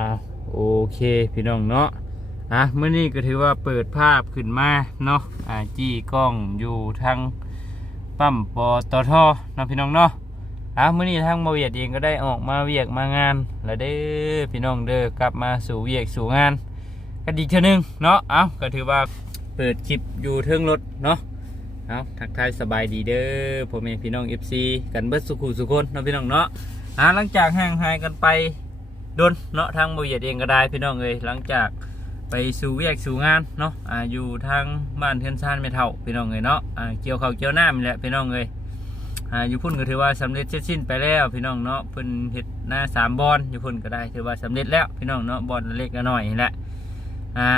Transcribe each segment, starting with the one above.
อาโอเคพี่น้องเนาะอะเมื่อนี้ก็ถือว่าเปิดภาพขึ้นมาเนาะอ่าจี้กล้องอยู่ทางปั๊มปอตทเนะพี่น้องเนาะอะเมื่อนี้ทางมาเวียดเองก็ได้ออกมาเวียกมางานแล้วเด้อพี่น้องเด้อกลับมาสู่เวียกสู่งานก็ดีเท่านึงเนาะเอ้าก็ถือว่าเปิดคลิปอยู่เทิงรถเนาะเอ้าทักทายสบายดีเด้อพ่อแม่พี่น้อง FC กันเบิดสุขุสุคนเนาะพี่น้องเนาะอ่าหลังจากห่างหายกันไป ดนเนาะทางบริษัทเองก็ได้พี่น้องเอ้ยหลังจากไปสู่เวียกสู่งานเนาะอ่าอยู่ทางบ้านเทือนซานไม่เท่าพี่น้องเอ้ยเนาะอ่าเกี่ยวเขาเกี่ยวหน้ำนี่แหละพี่น้องเอ้ยอ่าอยู่พุ่นก็ถือว่าสำเร็จเสร็จสิ้นไปแล้วพี่น้องเนาะเพิ่นเฮ็ดหน้าสามบอนอยู่พุ่นก็ได้ถือว่าสำเร็จแล้วพี่น้องเนาะบอนเล็กๆน้อยนี่แหละอ่า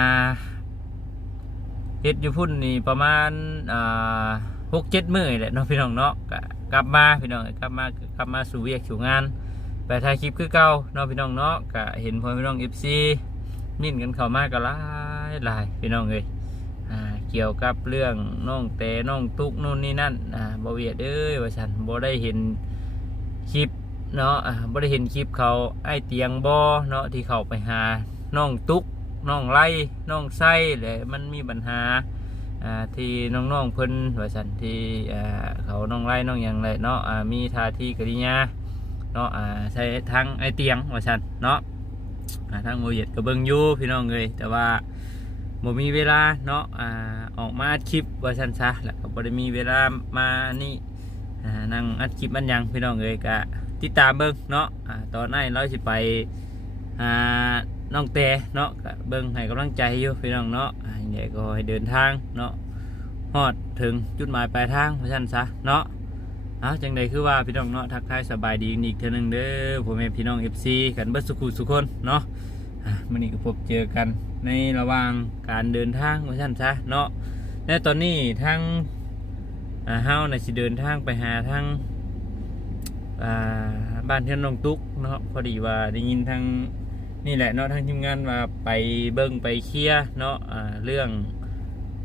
เฮ็ดอยู่พุ่นนี่ประมาณอ่าหกเจ็ดมือนี่แหละเนาะพี่น้องเนาะกลับมาพี่น้องกลับมากลับมาสู่เวียกสู่งาน ไปถ่ายคลิปคือเก่าเนาะพี่น้องเนาะก็เห็นพ่อพี่น้อง FC มิ่นกันเข้ามาก็หลายหลายพี่น้องเอ้ยเกี่ยวกับเรื่องน้องแต่น้องตุกนู่นนี่นั่นอ่าบ่เวียดเอ้ยว่าฉันบได้เห็นคลิปเนาะอ่าบได้เห็นคลิปเขาไอเตียงบ่เนาะที่เขาไปหาน้องตุกน้องไล่น้องไส้แหละมันมีปัญหาอ่าที่น้องๆเพิ่นว่าฉันที่อ่าเขาน้องไล่น้องหยังแหละเนาะอ่ามีท่าทีกริยา เนาะอ่าใช้ทางไอเตียงว่าชันเนาะอ่าทางโมเย็ดก็เบิงยูพี่น้องเลยแต่ว่าบ่มีเวลาเนาะอ่าออกมาอัดคลิปว่าชันซะแล้วก็บ่ได้มีเวลามานี่อ่านั่งอัดคลิปมันยังพี่น้องเลยก็ติดตามเบิงเนาะอ่าตอนนี้เราสิไปอ่าน้องแต่เนาะเบิ่งให้กำลังใจอยู่พี่น้องเนาะอ่าเดี๋ยก็ให้เดินทางเนาะฮอดถึงจุดหมายปลายทางว่าชันซะเนาะ อาจังใดคือว่าพี่น้องเนาะทักทายสบายดีอีกเท่านึงเด้อผมเป็นพี่น้อง FC กันเบิดสุขุสุคนเนาะมื้อนี้ก็พบเจอกันในระหว่างการเดินทางว่าซั่นซะเนาะและตอนนี้ทางอ่าเฮาน่ะสิเดินทางไปหาทางบ้านเทือนน้องตุ๊กเนาะพอดีว่าได้ยินทางนี่แหละเนาะทางทีมงานว่าไปเบิ่งไปเคลียเนาะเรื่อง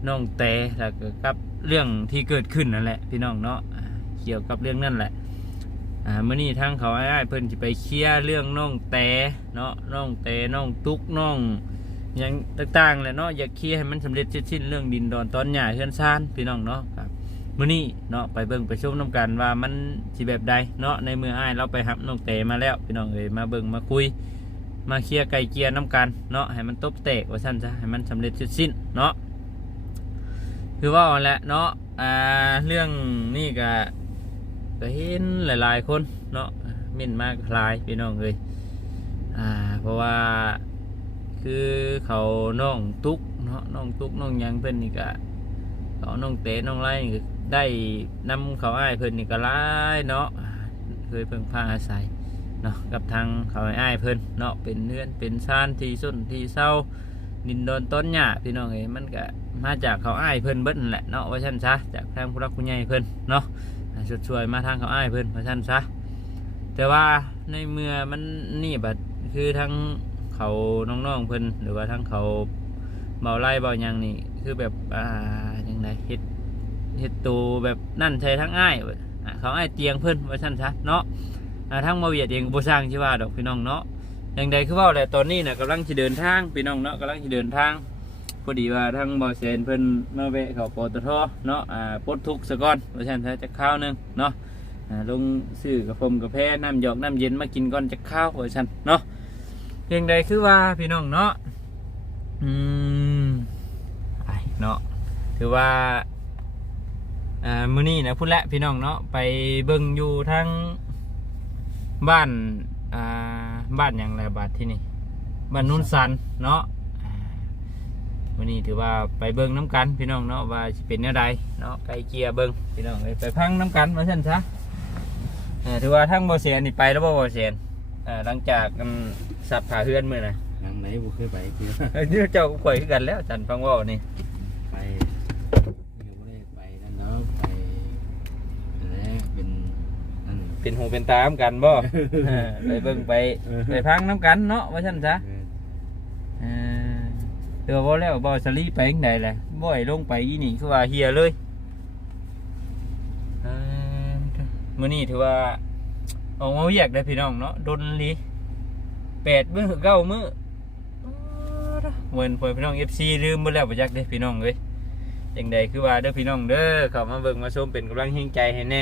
น้องแต่แล้วก็กับเรื่องที่เกิดขึ้นนั่นแหละพี่น้องเนาะ เกี่ยวกับเรื่องนั่นแหละอ่าเมื่อนี้ทางเขาไอ้ายเพิ่นจะไปเคลียร์เรื่องน้องแต่เนาะน้องแต่น้องตุกน้องหยังต่างๆแหละเนาะอยากเคลียร์ให้มันสำเร็จเสร็จสิ้นเรื่องดินดอนตอนหญ้าเฮือนซานพี่น้องเนาะครับมื่อนี้เนาะไปเบิ่งไปชมน้กันว่ามันสิแบบใดเนาะในมื่ออ้ายเราไปหับน้องแต่มาแล้วพี่น้องเอ้ยมาเบิ่งมาคุย มาเคลียร์ไก่เกลียร์น้กันเนาะให้มันตบแตกว่าซั่นซะให้มันสำเร็จเสร็จสิ้นเนาะคือว่าเอาแหละเนาะอ่าเรื่องนี่ก็ ก็เห็นหลายๆคนเนาะเม่นมากคลายพี่น้องเลยอ่าเพราะว่าคือเขาน้องตุกเนาะน้องตุกน้องยังเพิ่นนี่ก็เขาน้องเตะน้องไล่ได้นำเขาอ้ายเพิ่นนี่ก็หลายเนาะเคยเพิ่งพาอาศัยเนาะกับทางเขาอ้ายเพิ่นเนาะเป็นเนื้อนเป็นซานที่ส้นที่เศร้าดินโดนต้นหญ้าพี่น้องเอ้ยมันก็มาจากเขาอ้ายเพิ่นเบิ้นั่นแหละเนาะว่าชั่นซะจากทางผู้รักผู้ใหญ่เพิ่นเนาะ อ่าชดช่วยมาทางเขาอ้ายเพิ่นเพราะฉันซะแต่ว่าในเมื่อมันนี่บัดคือทั้งเขาน้องๆเพิ่นหรือว่าทั้งเขาเบาไล่เบายังนี่คือแบบอ่ายังไงเฮ็ดเฮ็ดตูแบบนั่นใช้ทั้งอ้ายเขาอ้ายเตียงเพิ่นว่าซั่นซะเนาะทั้งมาเวียดเองบ่สร้างชื่อว่าดอกพี่น้องเนาะอย่างใดคือว่าแหละตอนนี้น่ะกำลังสิเดินทางพี่น้องเนาะกำลังสิเดินทาง พอดีว่าทั้งบอเซนเพิ่นมาแวะเขาปตทเนาะอ่าปดทุกข์ซะก่อนเพราะฉะนั้นจะข้าวหนึงเนาะอ่าลงซื้อกระพมกาแฟน้ำหยอกน้ำเย็นมากินก่อนจะข้าวเพราะฉะนั้นเนาะเพียงใดคือว่าพี่น้องเนาะอืมไอเนาะคือว่าอ่ามื้อนี้นะพุ่นละพี่น้องเนาะไปเบิ่งอยู่ทั้งบ้านอ่าบ้านอย่างไรบาทที่นี่บ้านนุ่นสันเนาะ วันนี้ถือว่าไปเบิ้งน้ำกันพี่น้องเนาะว่าสิเป็นแนวใดเนาะไกลเกลียเบิ้งพี่น้องเอ้ยไปพังน้ำกันมาสั่นซะเออถือว่าทั้งบ่เสียนนี่ไปแล้วบ่บ่เสียนเออหลังจากกันสับขาเฮือนมื้อน่ะทางไหนบุเคยไปคือเอ้ยนี่เจ้าก็ข่อยคือกันแล้วจันฟังเว่านี่ไปนี่ก็ไม่ได้ไปนั่นเนาะไปอะไรเป็นนั่นเป็นหูเป็นตามกันบ่เออไปเบิ้งไปไปพังน้ำกันเนาะว่าสั่นซะเออ เดี๋ยวบ่แล้วบ่สลีไปจังไดแหละบ่ให้ลงไปอีนี่คือว่าเฮียเลยเออมื้อนี้ถือว่าออกมาเวียกได้อพี่น้องเนาะดนลีไปแปดมื้อเก้ามื้อเหมือนพ่อพี่น้อง FC ลืมหมดแล้วบ่จักเด้พี่น้องเอ้ยจังใดคือว่าเด้อพี่น้องเด้อเข้ามาเบิ่งมาชมเป็นกำลังแรงใจให้แน่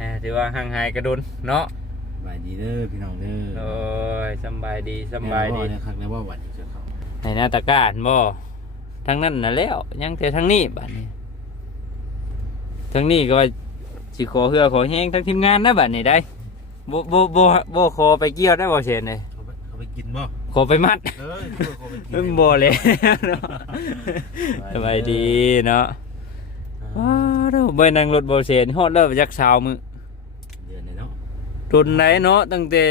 อ่าถือว่าห่างหายกระโดนเนาะสบายดีเด้อพี่น้องเด้อโอ้ยสำบายดีสำบายดีแม่นบ่นะครับแล้วว่าหวัดอีกเจ้าเขา ในหน้าตะกร้ารบ่ทั้งนั้นน่ะแล้วยังแต่ทั้งนี้บัดนี้ทั้งนี้ก็ว่าสิขอเฮือขอแห้งทั้งทีมงานนะบัดนี้ได้บ่บ่บ่บ่ขอไปเกี่ยวได้บ่เช่นเลยเขาไปเขาไปกินบ่ขอไปมัด เอ้ยเพื่อเขาไปกินเอิ่มบ่เลยเนาะสบายดีเนาะว้าวเด้อเบิ่นั่งรถบ่เช่นฮอดแล้วจักสาวมื้อเดือนเลยเนาะทุนไหนเนาะตั้งแต่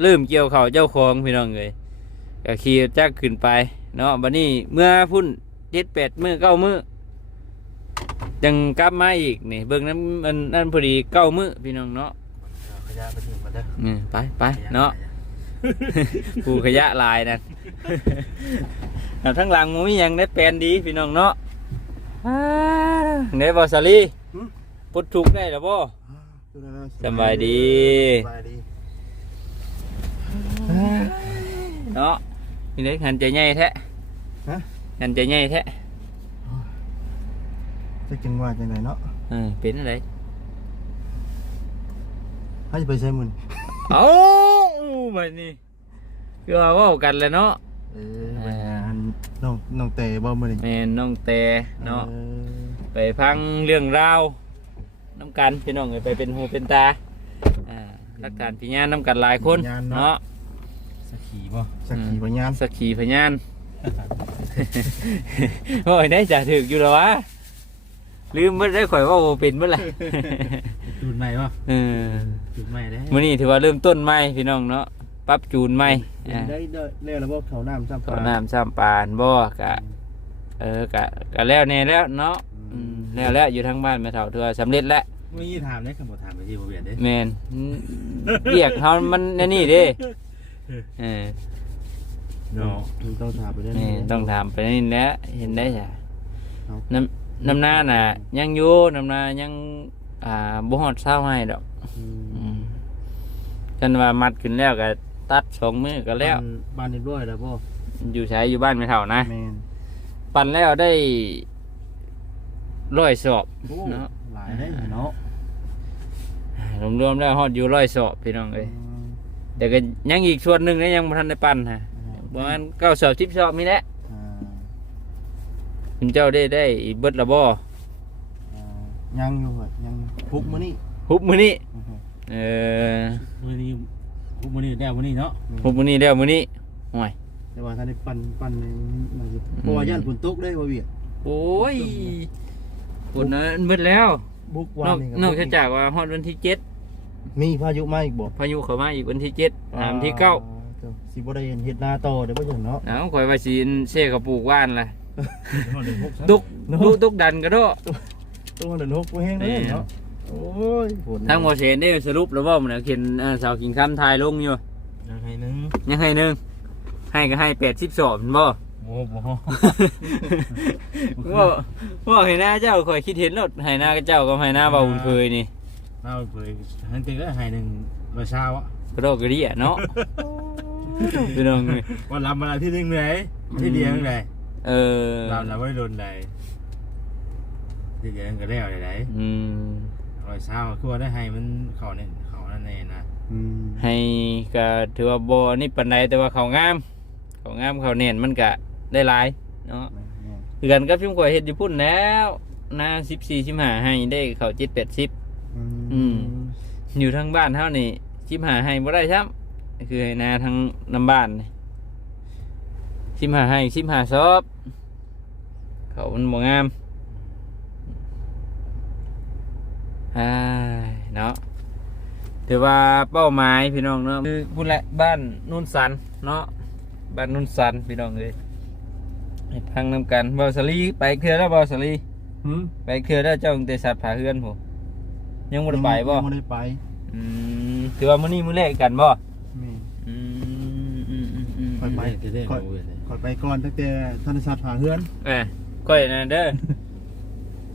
เริ่มเกี่ยวข้าวเจ้าของพี่น้องเอ้ย ก็ขี่จักรขึ้นไป เนาะบัดนี้เมื่อพุ่น7 8มื้อ9มื้อยังกลับมาอีกนี่เบิ่งนั้นมันนั่นพอดีเก้ามื้อพี่น้องเนาะเอาขยะไปทิ้งมาเด้อนี่ไปไปเนาะปูขยะลายนั่นอ่าทั้งหลังมันมีหยังได้แปลนดีพี่น้องเนาะอ่าไหนบอสาลีพุดทุกข์ได้หรือบ่สบายดีสบายดีเนาะ นี่เล็กหันใจใหญ่แท้ฮะ หันใจใหญ่แท้จะจังหว่าจังไดเนาะเออเป็นอะไรให้จะไปใช้มือเอ้าบัดนี้คือว่าเว้ากันแหล้วเนาะ เออไปหาน้องน้องเตบ่มื้อนี้แม่นน้องแต่เนาะ ออไปฟังเรื่องราวน้ำกันพี่น้องเอ้ยไปเป็นหูเป็นตาอ่ารักการพิญานน้ำกันหลายคนเนาะ สักขีบ่สักขีพยานสักขีพญานโอ้ยได้จ่าถึกอยู่แล้ววะลืมเมื่อได้ข่อยว่าโอเป็นเมื่อไหร่จูนใหม่บ่เออจูนใหม่ได้มื่อนี้ถือว่าเริ่มต้นใหม่พี่น้องเนาะปรับจูนใหม่อ่าได้ได้แล้วระบบเขาน้ำซ้ำข้าวน้ำซ้ำปานบ่กะเออกะกะแล้วแน่แล้วเนาะอืมแล้วแล้วอยู่ทางบ้านแม่เฒ่าถือว่าสำเร็จแล้วเมื่อกี้ถามได้คำบ่ถามไปที่บ่เบียดเด้แมนเรียกเขามันแน่นี่เด้ เออเนาะต้องถามไปเรื่อยนี่ต้องถามไปนี่แหละเห็นได้จ้ะครับน้ำน้ำหน้าน่ะ ยังอยู่น้ำหน้ายัง อ่าบ่ฮอดเศร้าให้ดอกอืมอืมกันว่ามัดขึ้นแล้วก็ตัดสองมือก็แล้วบ้านบ้านเรียบร้อยแล้วพ่ออยู่ใช้อยู่บ้านไม่เท่านะแม่นปั่นแล้วได้ร้อยสอบโอ้เนาะหลายได้เนาะรวมๆแล้วฮอดอยู่ร้อยสอบพี่น้องเอ้ย แต่ก็ยังอีกส่วนหนึ่งนะยังบ่ทันได้ปั่นฮะประมาณเก้าสอบสิบสอบมีแหละอ่าคุณเจ้าได้ได้เบิดละบ่อ่ายังอยู่เหรอยังพุกมื้อนี้ฮุบมื้อนี้อือฮึเออมื้อนี้มื้อนี้ได้มื้อนี้เนาะฮุบมื้อนี้แล้วมื้อนี้ห่วย แต่ว่าถ้าได้ปั่นปั่นในมันสิเพราะว่าย่านฝนตกได้บ่เวียดโอ้ยฝนนั้นเบิดแล้วบุกนวาอนกนี่นอกจากว่าฮอดวันที่เจ็ด มีพายุมาอีกบ่พายุเข้ามาอีกวันที่เจ็ดหามที่เก้าเจ้าสิบ่ได้เห็นเฮ็ดนาต่อเดี๋ยวบ่จังเนาะหนาวข่อยว่าสิเช่กับปลูกว่านล่ะฮอดเดือนหกซะตุกเนาะตุกตุกดันก็โดตัวเดินหกบ่แห้งเลยเนาะโอ้ยฝนทางบ่เชนได้สรุปแล้วบ่มันน่ะเขียนอ่าสาวกิ่งคำทายลงอยู่ยังไงนึงยังให้หนึงให้ก็ให้80สอบบ่โอ้โหว่าว่าให้หน้าเจ้าข่อยคิดเห็นรถให้หน้าเจ้ากับให้หน้าเบาบุญเคยนี่ เราเคยหันติก็ให้หนึ่งมาเช้าอะกระโดดกระเดี่ยเนาะพี่น้องเอ้ยวันรับมาที่หนึ่งเลยที่เดียวนึงเลยเออเราเราไม่โดนเลยที่เดียวนึงก็ได้อะไรไหนอืมรอยเช้าคือว่าได้ให้มันเขาเนี่ยเขานั่นเองนะอืมให้ก็ถือว่าบ่นี่ปานใดแต่ว่าเขางามเขางามเขาเน่นมันก็ได้หลายเนาะคือกันกับชุมข่อยเฮ็ดอยู่พุ่นแล้วหน้า14 15ให้ได้เขา7 80 อืม อยู่ทางบ้านเฮานี่15ให้บ่ได้ซ้ำคือให้หน้าทางนํบ้านนี่15ให้15ซอบ เขามันบ่งามอ้ายเนาะถือว่าเป้าหมายพี่น้องเนาะคือพุ่นแหละบ้านนุ่นสันเนาะบ้านนุ่นสันพี่น้องเลยให้พังนำกันเบาสลีไปเครือแล้วเบาสลีหืมไปเครือแล้วเจ้าตั้งแต่สัตว์ผาเฮือนผม ยังบ่ได้ไปบ่ยังบ่ได้ไปอืมถือว่ามื้อนี้มื้อแรกกันบ่แม่อืมอืมอืมอืมค่อยไปจะได้เอาเงินเลยขอยไปก่อนตั้งแต่ธนชาติผาเฮือนเอ้ยก้อยนะเด้อ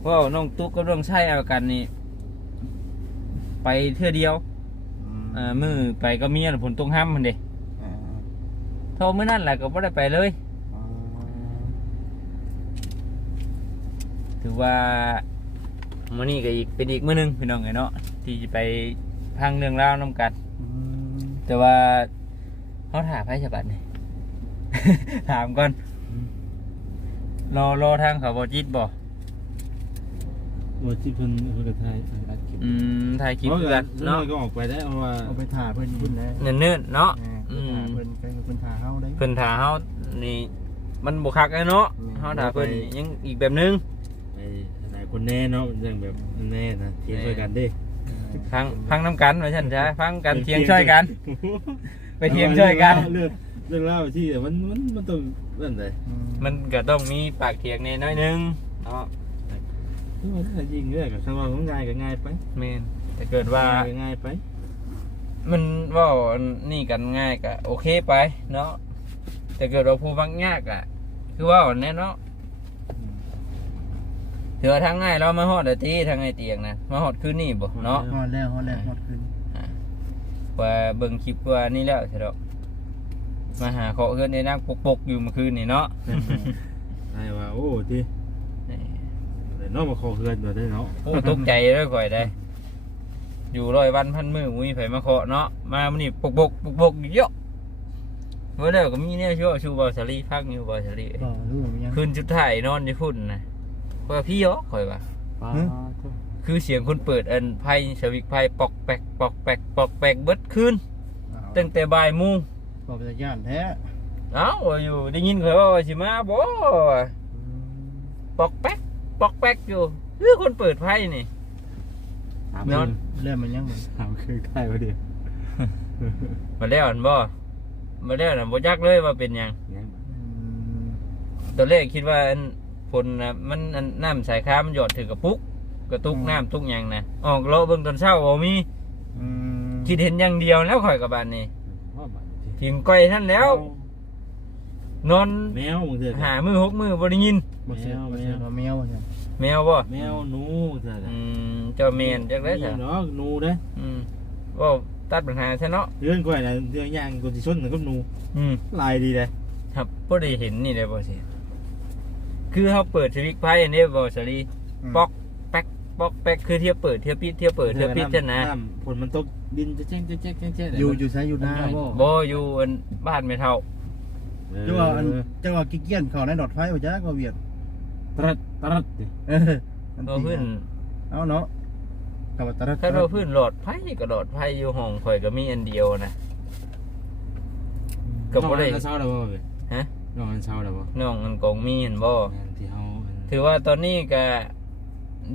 ว่าน้องตุ๊กกับน้องชายเอากันนี่ไปเทื่อเดียวอ่ามือไปก็เมียน่ะผลตรงห้ำมันเด้อ่าโทรมื้อนั้นแหละก็บ่ได้ไปเลยอ๋อถือว่า มื้อนี้ก็อีกเป็นอีกมื้อหนึงพี่น้องไงเนาะที่จะไปพังเรื่องราวนํกันอืมแต่ว่าเขาถามให้ฉบับนี่ ถามก่อนรอรอทางเขาบอจิตบ่ว่าที่เพิ่นเพิ่นก็ถ่ายอัดคลิปอืมถ่ายคลิปเพราะกันเนาะเนาะก็ออกไปได้เพราะว่าเอาไปถ่าเพิ่นพุ่นแล้วเนิ่นๆเนาะแหม่อืม เพิ่นถ่าเพิ่นก็คือเพิ่นถ่าเฮาได้ เพิ่นถาเฮานี่ มันบ่คักเลยเนาะอืม เฮาถาเพิ่นยังอีกแบบนึงไอ้หลาย คนแน่เนาะเรื่องแบบแน่นะเทียมด้วยกันดิฟังฟังนํกันว่าซั่นจ้ะฟังกันเถียงช่วยกัน ไปเถียงช่วยกัน เรื่องเรื่องเล่าที่แต่มันมันมันต้องเรื่องไหนอืมันก็ต้องมีปากเถียงในน้อยหนึงเนาะคือว่าถ้ายิงเรื่องกับคำว่าของง่ายก็ง่ายไปแม่นแต่เกิดว่าง่ายก็ง่ายไป มันเว่านี่กันง่ายก็โอเคไป เนาะแต่เกิดเราพูดบางยากอะ คือเว่าแน่เนาะ ถือว่าทางง่ายเรามาฮอดเดี๋ยวตีทางไอเตียงนะมาฮอดคืนนี่บ่เนาะฮอดแล้วฮอดแล้วฮอดขึ้นว่าเบิ่งคลิปว่านี่แล้วใช่ดอกมาหาเขาเฮือนในนางปกๆอยู่เมื่อคืนนี่เนาะไอ้ว่าโอ้ที่แต่นอกมาขอเฮือนมาได้เนาะโอ้ตกใจเลยก่อยได้ อยู่ร้อยวันพันมือมุ้ยไผมาเคาะเนาะมามื้อนี้ปกๆปกๆเยอะเมื่อแล้วก็มีเนี่ยชื่อว่าชูบอสารีพักอยู่บอสารีก็รู้ว่ามันยังคืนจุดถ่ายนอนอยู่พุ่นนะ ว่าพี่เหรอคอยว่าป้าคือเสียงคนเปิดอันไพ่สวิกไพ่ปอกแปกปอกแปกปอกแปกเบิดคืนอ้าวตั้งแต่บ่ายโมงก็เป็นย่านแท้เอ้าอยู่ได้ยินเขาว่าสิมาบ่ปอกแปกปอกแปกอยู่คือคนเปิดไพ่นี่ ถามนอน เรื่องมันยังมันถามคือใครวะเดียวมาแล้วอันบ่มาแล้วน่ะบ่จักเลยว่าเป็นหยังงั้นอืมตอนแรกคิดว่าอัน ฝนน่ะมันอันน้ำสายค้ามันหยอดถือกระปุก กระตุกน้ำตุกหยังนะออกเลาะเบิ่งตอนเช้าบ่มีอืมคิดเห็นอย่างเดียวแล้วข่อยกับบ้านนี่ว่าบัดทีมก้อยท่านแล้ว นอนแมวมึงเถอะหามือหกมือบ่ได้ยิน บ่เสียแมวบ่เสียว่าแมวว่าซั่นแมวบ่แมวหนูเถอะอืมเจ้าแมนจักได้เถซะเนาะหนูเด้อืมว่าตัดปัญหาซะเนาะเรื่องก้อยน่ะเรื่องย่างคนที่ชนน่ะก็หนูอืมลายดีเลยครับบ่ได้เห็นนี่ได้บ่สิ คือเฮาเปิดสวิตช์ไพ่อันนี้บ่สลีมปอกแป๊กปอกแป๊กคือเที่ยวเปิดเที่ยวปิดเที่ยวเปิดเที่ยวปิดจังนะำฝนมันตกดินจะแจ้งจะแจ้งแจ้งแจ้งอยู่อยู่ไสอยู่หน้าบ่บ่อยู่อันบ้านไม่เท่าจังว่าอันจังว่ากิ๊กเกี้ยนเข้าในดอดไฟว่าจ้าก็เวียดตรัดตรัดดิเออมันก็ตีพื้นเอาเนาะกับว่าตะรัดถ้าเราพื้นหลอดไพ่ก็หลอดไพ่อยู่ห้องข่อยก็มีอันเดียวนะก็บ่ได้นอนเช้าแล้วบ่เว้ย ฮะนอนเช้าแล้วบ่น้องมันกองมีเห็นบ่งานที่เฮาอันถือว่าตอนนี้ก็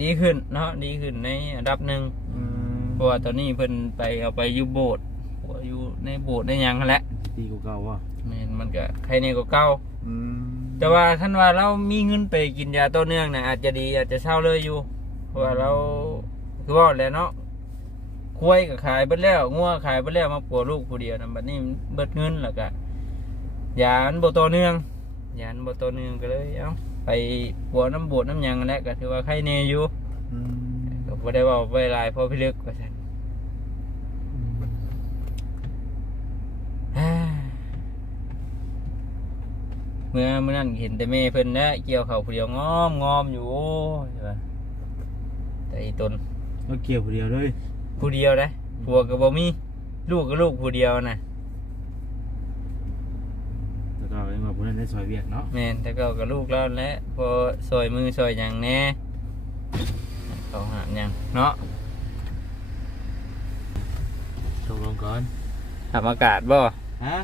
ดีขึ้นเนาะดีขึ้นในอันดับหนึ่งอืมเพราะว่าตอนนี้เพิ่นไปเอาไปอยู่โบสถ์ว่าอยู่ในโบสถ์ในหยังนั่นแหละตีกูเก่าว่ะแม่นมันก็ใครในก็เก่า อืมแต่ว่าคันว่าเรามีเงินไปกินยาต่อเนื่องนะอาจจะดีอาจจะเศร้าเลยอยู่เพราะว่าเราคือว่าแหล้วเนาะคุ้ยก็ขายไปแล้วงัวขายไปแล้วมาปัวลูกผู้เดียวนะบัดนี้เบิดเงินแล้วก็ ยาอันบ่ต่อเนื่องยาอันบ่ต่อเนื่องก็เลยเอ้าไปปัวน้ำบวชน้ำหยังนั่นแหละก็ถือว่าใครแน่อยู่อืมก็บ่ได้เว่าไว้หลายเพอพิลึกว่าซั่นฮ่าเมื่อเมื่อนั้นเห็นแต่แม่เพิ่นนะเกี่ยวเขาวผู้เดียวงอมงอมอยู่โอ้ยว่าแต่อีตนก็เกี่ยวผู้เดียวเลยผู้เดียวนะผัวก็บ่มี ลูกก็ลูกผู้เดียวนะ แล้วก็ไอ้ว่าผู้นั้นได้ซอยเวียกเนาะแม่นแต่ก็กับลูกแล้วแหละพอซอยมือซอยหยังแหน่เขาหามหยังเนาะตกลงก่อนทำอากาศบ่ฮะ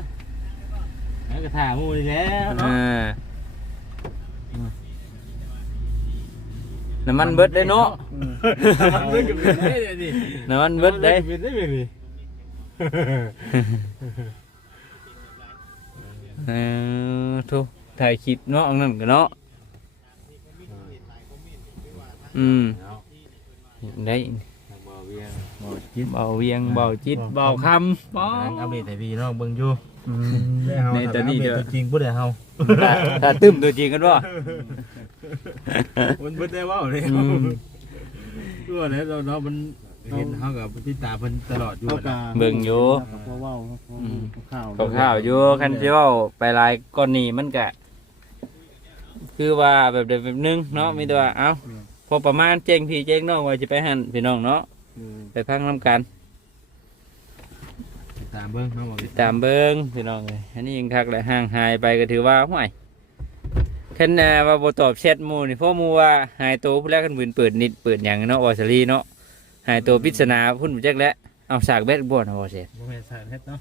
แล้วก็ถามมูนี่แล้วอ่าเนาะน้ำมันเบิดได้เนาะมันเบิดกับเป็นได้เลยดิน้ำมันเบิดได้เป็นได้เลยดิ เออทุกถ่ายคลิปเนาะอันนั่นก็เนาะอืมเนาะได้บ่เวียงบ่จิตเบาเวียงเบาจิตเบาคำบ่อังอัปเดตให้พี่น้องเบิ่งอยู่อืมได้เฮาในตอนนี้เด้อจริงบ่ได้เฮาถ้าถ้าตึมตัวจริงกันบ่มันบ่ได้เว้าเลยอืมตัวไหนเราเนาะมัน เห็นเขากับติดตามเพิ่นตลอดอยู่เอากาเบิ่งอยู่กับพวกเว้าข้าวก็ข้าวอยู่คันที่เว่าไปหลายก้อนนี้มันก็คือว่าแบบใดแบบหนึงเนาะมีแต่ว่าเอ้าพอประมาณเจ๊งพี่เจ๊งน้องว่าจะไปหันพี่น้องเนาะไปพังน้ำกันติดตามเบิ่งเนาะบ่ติดตามเบิ้งพี่น้องเลยอันนี้ยังทักและห่างหายไปก็ถือว่าห่วยท่านน่ะว่าบ่ตอบแชทหมู่นี่เพราะหมู่ว่าหายตัวผู้แรกกันบืนเปิดนิดเปิดหยังเนาะวอสลีเนาะ หายตัวปริศนาพุ่นบ่จักแล้วเอาสากแบดบ่นะบ่เสร็จบ่แม่นสายเฮ็ดเนาะ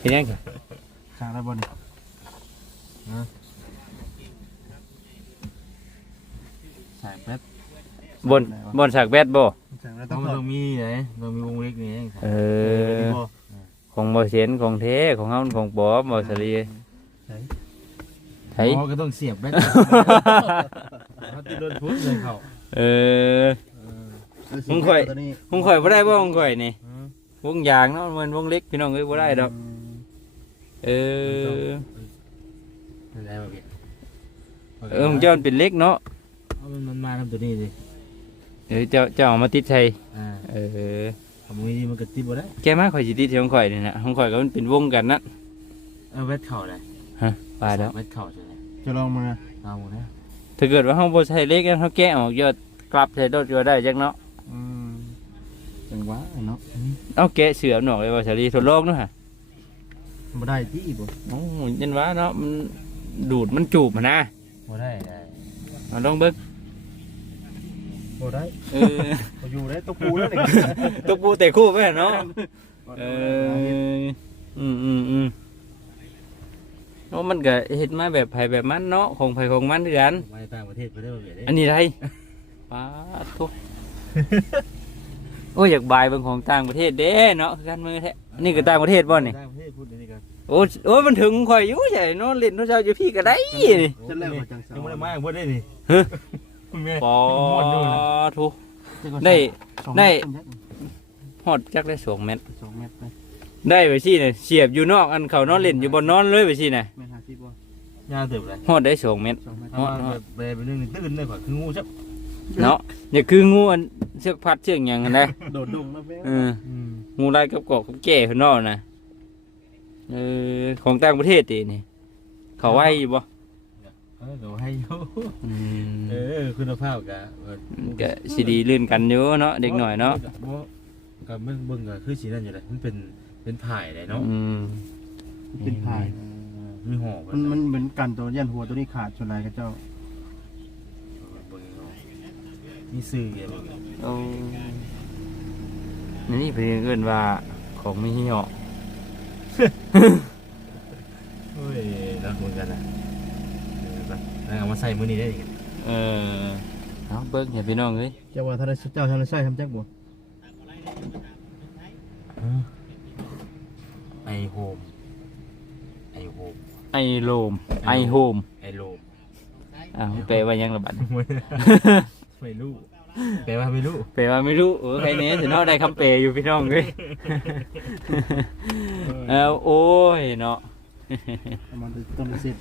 เห็นยังข้างได้บ่นี่สายแป๊บบนบนสากแบดบ่ข้างได้ต้ต้อองงต้องมีไหนต้องมีวงเล็กนี่เองเออบ่ของบ่เสียนของเทของเฮาของปลอมบ่สลีไทยอ๋อก็ต้องเสียบแบต เขาจะโดนพุทธเลยเขาเออ มึงค่อยของข่อยบ่ได้บ่ของข่อยนี่วงยางเนาะมันวงเล็กพี่น้องเอ้ยบ่ได้ดอกเอออะไรแบบนี้เออของเจ้ามันเป็นเล็กเนาะเอามันมันมาทำตัวนี้สิเออเจ้าเจ้าเอามาติดใส่อ่าเออทำมือนี้มันก็ติดบ่ได้แกมาข่อยสิติดที่ของข่อยนี่นะของข่อยก็มันเป็นวงกันนะเอาแบตเข่าเลยฮะไปแล้วแบตเข่าใช่ไหมจะลองมาเอาหมดแล้วถ้าเกิดว่าเฮาบ่ใช้เล็กแล้วเฮาแกะออกยอดกลับใส่รถก็ได้จักเนาะอืม จังหวะเนาะเอาแกะเสือหนอกเลยว่าสาลีทดลองเนาะฮะบ่ได้ที่บ่โอ้ยันว่าเนาะมันดูดมันจูบมานะบ่ได้ได้เอาลองเบิ่งบ่ได้เออบ่อยู่ได้ตะปูแล้วนี่ตกปูแต่คู่ไปเนาะเอออืมอืมอืมโอ้มันก็เฮ็ดมาแบบไผแบบมันเนาะของไผของมันคือกันไปต่างประเทศไปได้บ่เบียดอันนี้ไรป้าดทุก โอ้ยอยากบายเบิ่งของต่างประเทศเด้เนาะคือกันมือแท้อันนี่ก็ต่างประเทศบ่นี่ต่างประเทศพูดอันนี้กันโอ้โอ้มันถึงข่อยอยู่ใช่เนาะเล่นเนาะเจ้าอยู่พี่ก็ได้นี่จะแล้วก็จังสายังไม่ได้มาอย่างพูดได้นี่ฮะแม่ปอม่วนอยู่นะทุกได้ได้ฮอดจักได้สองเม็ดสองเมตรไปได้ไปสิเนี่ยเสียบอยู่นอกอันเขานอนเล่นอยู่บนนอนเลยไปสิน่ะเมตรห้าสิบบ่ยาวเติบเลยฮอดได้สองเม็ดสองเมตรเอามาแบบไปเป็นเรื่องตื่นเลยกว่าคืองูชับ เนาะอย่าคืองูอันเชือกพัดเชือกหยังกันนะโดดดงแล้วแม่เอองูลายกับกอกกับแก่ข้างนอกนะเออของต่างประเทศตีนี่เขาไหวอยู่บ่เออเดี๋ยวให้อยู่อืมเออคุณภาพกะก็สิดีลื่นกันอยู่เนาะเด็กหน่อยเนาะกับเบิ่งเบิ่งก็คือสีนั่นอยู่เลยมันเป็นเป็นผายเลยเนาะอืมเป็นพายมีหอกมันมันเหมือนกันตัวยันหัวตัวนี้ขาดส่วนไหนกับเจ้า มีซื้อเกี่ยวกับเอานี่เพิ่นเอิ้นว่าของมีเหี่ยวเฮ้ยรักเหมือนกันนะแล้วเอามาใส่มือนี้ได้อีกเออเอาเบิ่งให้พี่น้องเอ้ยเจ้าว่าถ้าได้เจ้าทำได้ใช่ทำแจ็คบ่ไอโฮมไอโฮมไอโลมไอโฮมไอโลมอ้าวแปลว่าหยังละบัด ไม่รู้แปลว่าไม่รู้แปลว่าไม่รู้เออใครเนี้สิเนาะได้คำเปลอยู่พี่น้องเอ้ยเอาโอ้ยเนาะประมาณต้นเสร็จ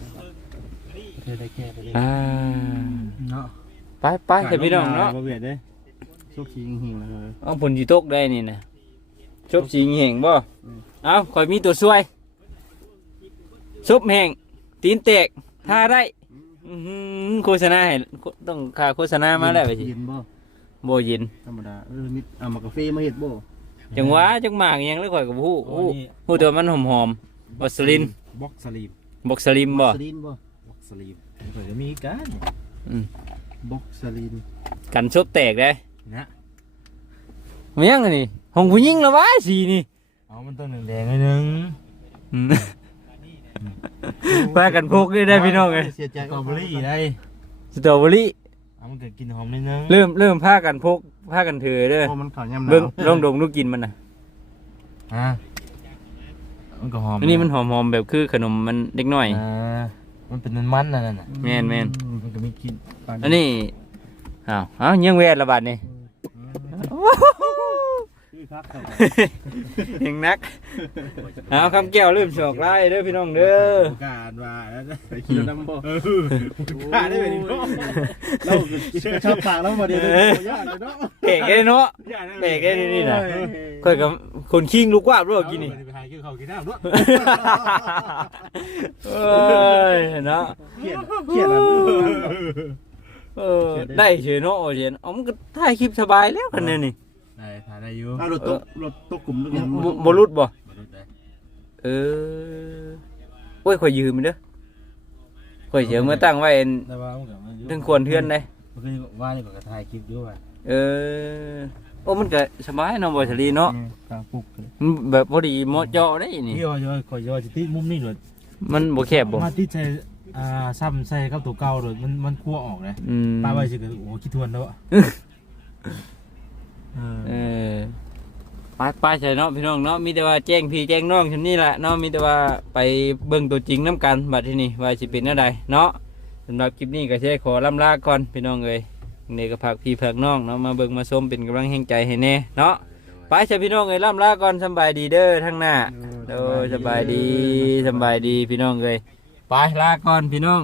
เธอได้แค่ไปเลยอ่าเนาะไปไปเถอะพี่น้องเนาะบ่เบียดเด้สุกชิงหิงเลยเอาผลจีตกได้นี่นะชบสิงแห่งบ่เอาคอยมีตัวช่วยชบแห่งตีนแตกท่าได้ อื้อหือโฆษณาให้ต้องค่าโฆษณามาแล้วไปสิเย็นบ่โบเย็นธรรมดาเออมิเอามากาแฟมาเฮ็ดบ่จังหวะจังหมากอิหยังแล้วข่อยกับผู้ผู้ผู้ตัวมันหอมหอมๆบัสลินบ็อกสลีมบอกสลิมบ่ สลินบ่บ็อกสลีมเดี๋ยวจะมีกันบ็อกสลินกันชบแตกได้นะมันยังอันนี่ห้องผู้หญิงละวะสีนี่เอามันต้องแดงๆนิดนึงอืม พากันพกได้ได้พี่น้องไงเสียใจสตรอเบอรี่ได้สตรอเบอรี่เอามันเกิดกลินหอมนิดนึงเริ่มเริ่มพากันพกพากันถือเด้อโอ้มันขาวย่ำหนาวเบิ่งลองดมลูกกินมันน่ะอ่ามันก็หอมอันนี้มันหอมๆแบบคือขนมมันเด็กน้อยอ่ามันเป็นมันๆนั่นน่ะแม่นแม่นมันก็มีกลินอันนี้อ้าวอ้าวยังแวดละบาดนี่ คือคักครับเฮงนักเอาคำแก้วลืมโชคไล่เด้อพี่น้องเด้อการว่าแล้วนะไปขี่รถน้ำบ่เออข้าได้เป็นพ่อเราก็ชอบปากแล้วมาเดียวเลยยากเลยเนาะเก่งเลยเนาะเบรกได้นี่นะค่อยกับคนคิงลูกว่าบรู้กินนี่ไปหากินข้าวกินน้ำด้วยเอ้ยเนาะเครียดเครียดอะเออได้เฉยเนาะโอเฉยอ๋อมันก็ถ่ายคลิปสบายแล้วกันเนี่ยนี่ ได้ทานได้อยู่เอารถตกรถตกกลุ่มลูกเนี่ยบ่บ่รุดบ่บ่รู้ได้เออโอ้ยข่อยยืมมันเด้อข่อยเสียเมื่อตั้งไว้แต่ว่ามันก็มันอยู่ถึงควรเทือนได้มันก็ว่านี่มันก็ถ่ายคลิปอยู่ว่าเออโอ้มันก็สบายเนาะบ่สลีเนาะตาปุกเลยมันแบบพอดีเหมาะเจาะได้นี่พี่ว่าจะขอยว่าจะติดมุมนี่เลยมันบ่แคบบ่มาติดใส่อ่าซ้ำใส่กับตัวเก่าเลยมันมันคั่วออกเลยอืม ป้าไว้สิก็โอ้คิดทวนแล้วอะ เออไปไปใช่เนาะพี่น้องเนาะมีแต่ว่าแจ้งพี่แจ้งน้องฉันนี่แหละเนาะมีแต่ว่าไปเบิ่งตัวจริงน้ำกันบัดที่นี่ว่าสิเป็นอะไรเนาะสำหรับคลิปนี้ก็ใช้ขอลำลาก่อนพี่น้องเอ้ยนี่ก็พักพี่พักน้องเนาะมาเบิ่งมาชมเป็นกำลังแห่งใจให้แน่เนาะไปใช่พี่น้องเอ้ยลำลาก่อนสบายดีเด้อทั้งหน้าโดยสบายดีสบายดีพี่น้องเอ้ยไปลาก่อนพี่น้อง